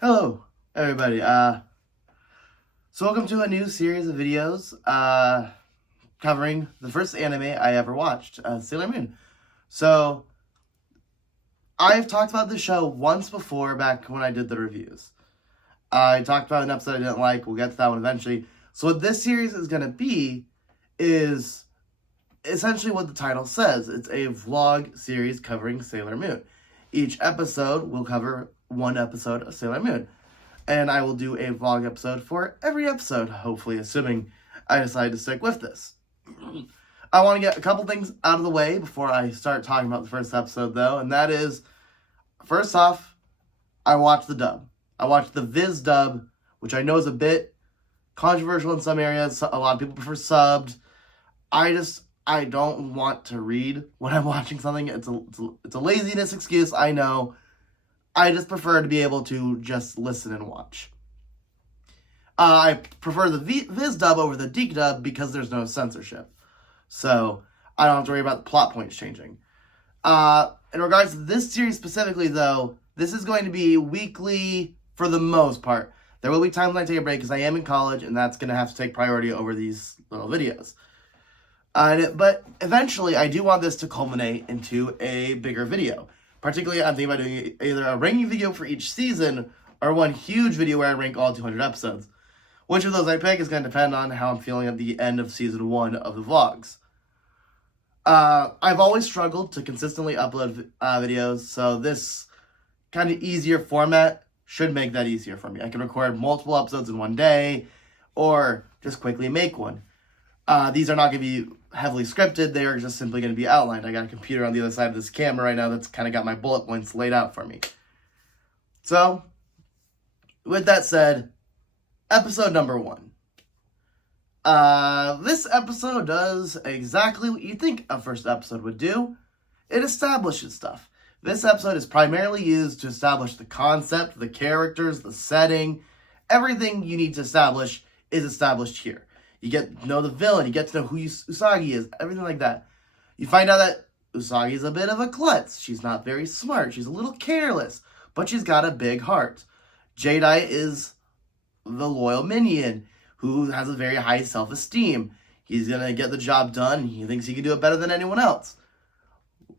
Hello, everybody. So welcome to a new series of videos covering the first anime I ever watched, Sailor Moon. So I've talked about this show once before back when I did the reviews. I talked about an episode I didn't like. We'll get to that one eventually. So what this series is going to be is essentially what the title says. It's a vlog series covering Sailor Moon. Each episode will cover one episode of Sailor Moon. And I will do a vlog episode for every episode, hopefully, assuming I decide to stick with this. I want to get a couple things out of the way before I start talking about the first episode, though, and that is, first off, I watched the dub. I watched the Viz dub, which I know is a bit controversial in some areas. A lot of people prefer subbed. I don't want to read when I'm watching something. It's a laziness excuse, I know. I just prefer to be able to just listen and watch. I prefer the Viz dub over the Deke dub because there's no censorship. So I don't have to worry about the plot points changing. In regards to this series specifically, though, this is going to be weekly for the most part. There will be times when I take a break because I am in college, and that's going to have to take priority over these little videos. But eventually, I do want this to culminate into a bigger video. Particularly, I'm thinking about doing either a ranking video for each season or one huge video where I rank all 200 episodes. Which of those I pick is going to depend on how I'm feeling at the end of season 1 of the vlogs. I've always struggled to consistently upload videos, so this kind of easier format should make that easier for me. I can record multiple episodes in one day or just quickly make one. These are not going to be heavily scripted. They are just simply going to be outlined. I got a computer on the other side of this camera right now that's kind of got my bullet points laid out for me. So, with that said, episode number 1. This episode does exactly what you think a first episode would do. It establishes stuff. This episode is primarily used to establish the concept, the characters, the setting. Everything you need to establish is established here. You get to know the villain, you get to know who Usagi is, everything like that. You find out that Usagi is a bit of a klutz. She's not very smart, she's a little careless, but she's got a big heart. Jadeite is the loyal minion who has a very high self-esteem. He's going to get the job done, he thinks he can do it better than anyone else.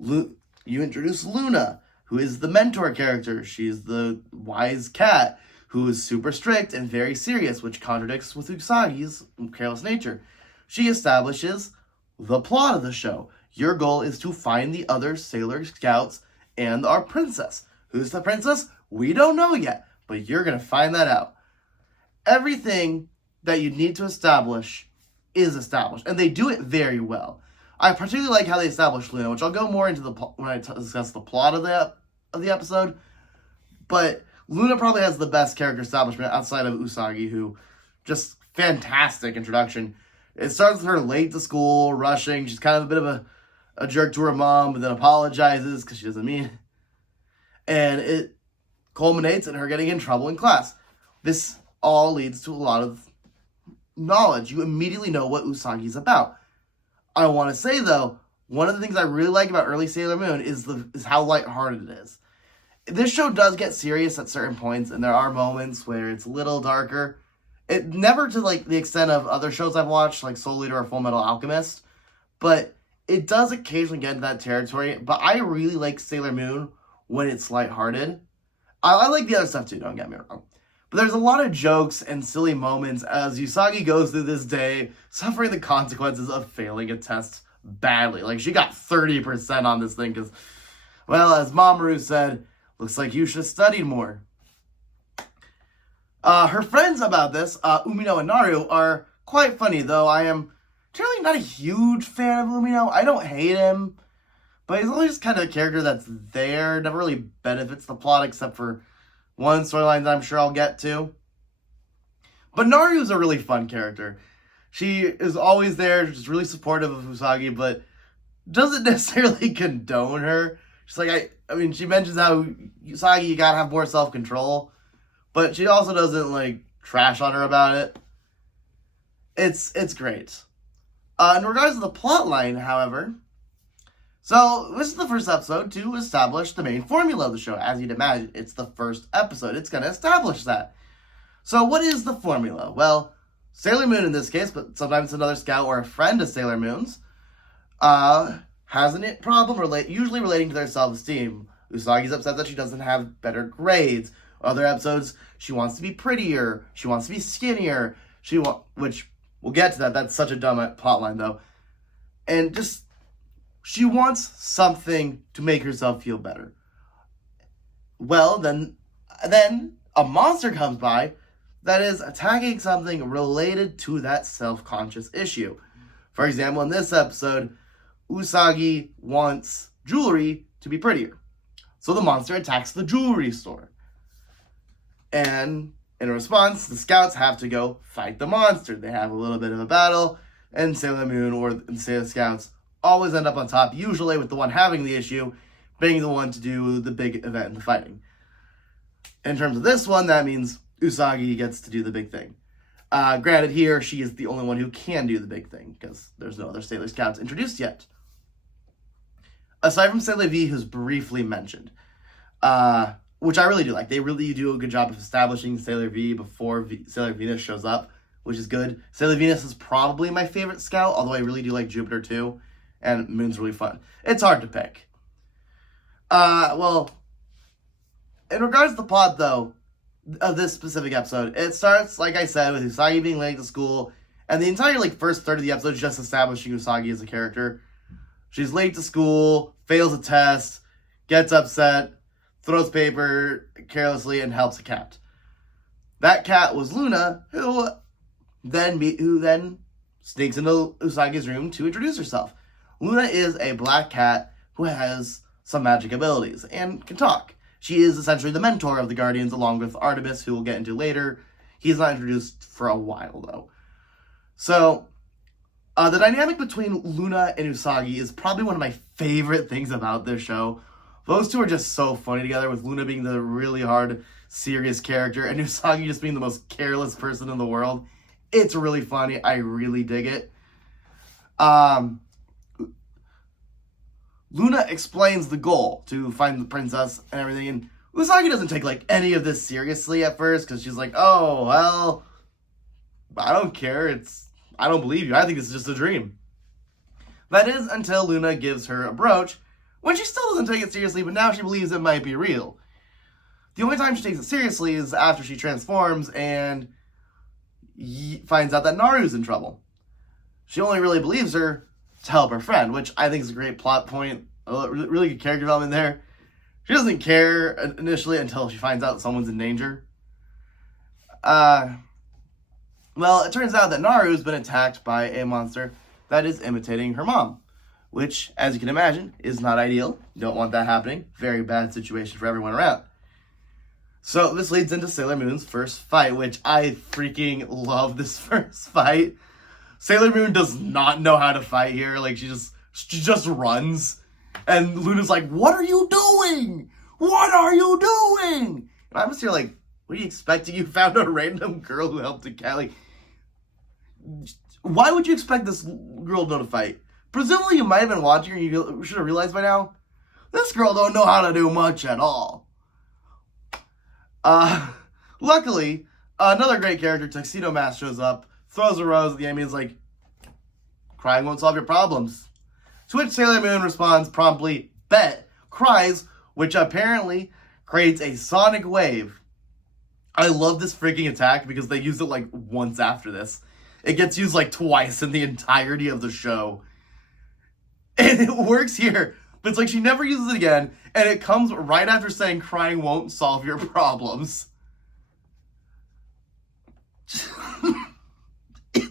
You introduce Luna, who is the mentor character. She's the wise cat who is super strict and very serious, which contradicts with Usagi's careless nature. She establishes the plot of the show. Your goal is to find the other Sailor Scouts and our princess. Who's the princess? We don't know yet, but you're going to find that out. Everything that you need to establish is established, and they do it very well. I particularly like how they establish Luna, which I'll go more into when I discuss the plot of the episode, but Luna probably has the best character establishment outside of Usagi, who just fantastic introduction. It starts with her late to school, rushing. She's kind of a bit of a jerk to her mom, but then apologizes because she doesn't mean it. And it culminates in her getting in trouble in class. This all leads to a lot of knowledge. You immediately know what Usagi's about. I want to say, though, one of the things I really like about early Sailor Moon is how lighthearted it is. This show does get serious at certain points, and there are moments where it's a little darker. It never to like the extent of other shows I've watched, like Soul Eater or Full Metal Alchemist, but it does occasionally get into that territory. But I really like Sailor Moon when it's lighthearted. I like the other stuff too, don't get me wrong. But there's a lot of jokes and silly moments as Usagi goes through this day, suffering the consequences of failing a test badly. Like, she got 30% on this thing because, well, as Mamoru said, looks like you should have studied more. Her friends about this, Umino and Naru, are quite funny, though I am generally not a huge fan of Umino. I don't hate him, but he's always just kind of a character that's there, never really benefits the plot except for one storyline that I'm sure I'll get to. But Naru's a really fun character. She is always there, just really supportive of Usagi, but doesn't necessarily condone her. She's like, I mean, she mentions how Usagi, you gotta have more self-control, but she also doesn't, like, trash on her about it. It's great. In regards to the plot line, however, So this is the first episode to establish the main formula of the show. As you'd imagine, it's the first episode. It's going to establish that. So what is the formula? Well, Sailor Moon in this case, but sometimes another scout or a friend of Sailor Moon's, has a problem usually relating to their self-esteem. Usagi's upset that she doesn't have better grades. Other episodes, she wants to be prettier. She wants to be skinnier. Which we'll get to that. That's such a dumb plotline though. And just she wants something to make herself feel better. Well, then a monster comes by that is attacking something related to that self-conscious issue. For example, in this episode, Usagi wants jewelry to be prettier. So the monster attacks the jewelry store. And in response, the scouts have to go fight the monster. They have a little bit of a battle, and Sailor Moon or Sailor Scouts always end up on top, usually with the one having the issue being the one to do the big event in the fighting. In terms of this one, that means Usagi gets to do the big thing. Granted, here, she is the only one who can do the big thing, because there's no other Sailor Scouts introduced yet. Aside from Sailor V, who's briefly mentioned, which I really do like. They really do a good job of establishing Sailor V before Sailor Venus shows up, which is good. Sailor Venus is probably my favorite scout, although I really do like Jupiter too, and Moon's really fun. It's hard to pick. Well, in regards to the plot, though, of this specific episode, it starts, like I said, with Usagi being late to school, and the entire, first third of the episode is just establishing Usagi as a character. She's late to school, fails a test, gets upset, throws paper carelessly, and helps a cat. That cat was Luna, who then sneaks into Usagi's room to introduce herself. Luna is a black cat who has some magic abilities and can talk. She is essentially the mentor of the Guardians, along with Artemis, who we'll get into later. He's not introduced for a while, though. So, the dynamic between Luna and Usagi is probably one of my favorite things about this show. Those two are just so funny together, with Luna being the really hard, serious character, and Usagi just being the most careless person in the world. It's really funny. I really dig it. Luna explains the goal to find the princess and everything, and Usagi doesn't take, any of this seriously at first, because she's like, oh, well, I don't care. I don't believe you. I think this is just a dream. That is until Luna gives her a brooch, when she still doesn't take it seriously, but now she believes it might be real. The only time she takes it seriously is after she transforms and finds out that Naru's in trouble. She only really believes her to help her friend, which I think is a great plot point. Really good character development there. She doesn't care initially until she finds out someone's in danger. Well, it turns out that Naru's been attacked by a monster that is imitating her mom, which, as you can imagine, is not ideal. You don't want that happening. Very bad situation for everyone around. So this leads into Sailor Moon's first fight, which I freaking love this first fight. Sailor Moon does not know how to fight here. She just runs. And Luna's like, what are you doing? What are you doing? And I'm just here what are you expecting? You found a random girl who helped a cat. Why would you expect this girl to know to fight? Presumably you might have been watching her and you should have realized by now, this girl don't know how to do much at all. Luckily, another great character, Tuxedo Mask, shows up, throws a rose at the enemy, and is like, crying won't solve your problems. To which Sailor Moon responds promptly, bet, cries, which apparently creates a sonic wave. I love this freaking attack because they use it once after this. It gets used twice in the entirety of the show. And it works here, but it's she never uses it again, and it comes right after saying crying won't solve your problems.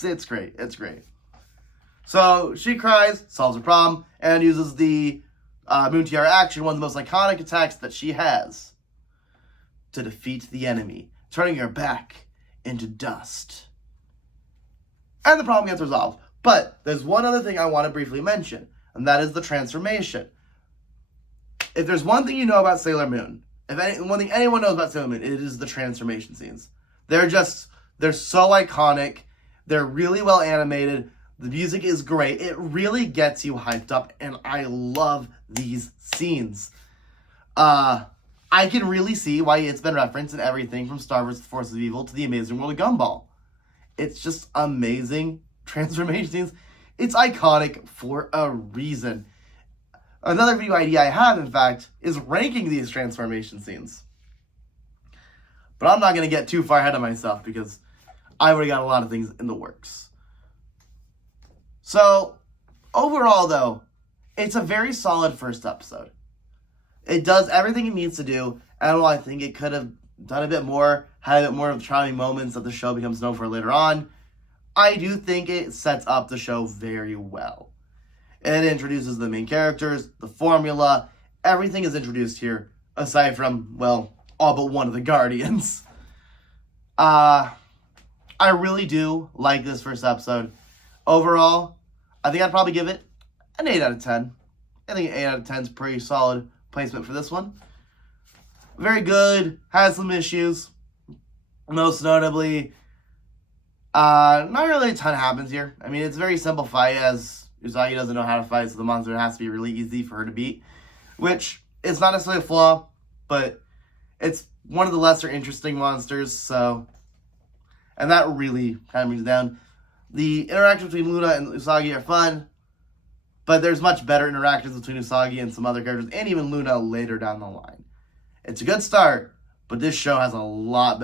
It's great. It's great. So she cries, solves her problem, and uses the Moon Tiara action, one of the most iconic attacks that she has, to defeat the enemy, turning her back into dust. And the problem gets resolved. But there's one other thing I want to briefly mention, and that is the transformation. If there's one thing you know about Sailor Moon, one thing anyone knows about Sailor Moon, it is the transformation scenes. They're so iconic. They're really well animated. The music is great. It really gets you hyped up, and I love these scenes. I can really see why it's been referenced in everything from Star Wars: The Force of Evil to The Amazing World of Gumball. It's just amazing transformation scenes. It's iconic for a reason. Another video idea I have, in fact, is ranking these transformation scenes. But I'm not going to get too far ahead of myself because I already got a lot of things in the works. So, overall, though, it's a very solid first episode. It does everything it needs to do, and while I think it could have done a bit more, had a bit more of the charming moments that the show becomes known for later on, I do think it sets up the show very well. It introduces the main characters, the formula, everything is introduced here, aside from, well, all but one of the Guardians. I really do like this first episode. Overall, I think I'd probably give it an 8 out of 10. I think an 8 out of 10 is pretty solid placement for this one. Very good, has some issues. Most notably, not really a ton happens here. I mean, it's a very simple fight as Usagi doesn't know how to fight, so the monster has to be really easy for her to beat. Which is not necessarily a flaw, but it's one of the lesser interesting monsters, so... And that really kind of brings it down. The interactions between Luna and Usagi are fun, but there's much better interactions between Usagi and some other characters, and even Luna later down the line. It's a good start, but this show has a lot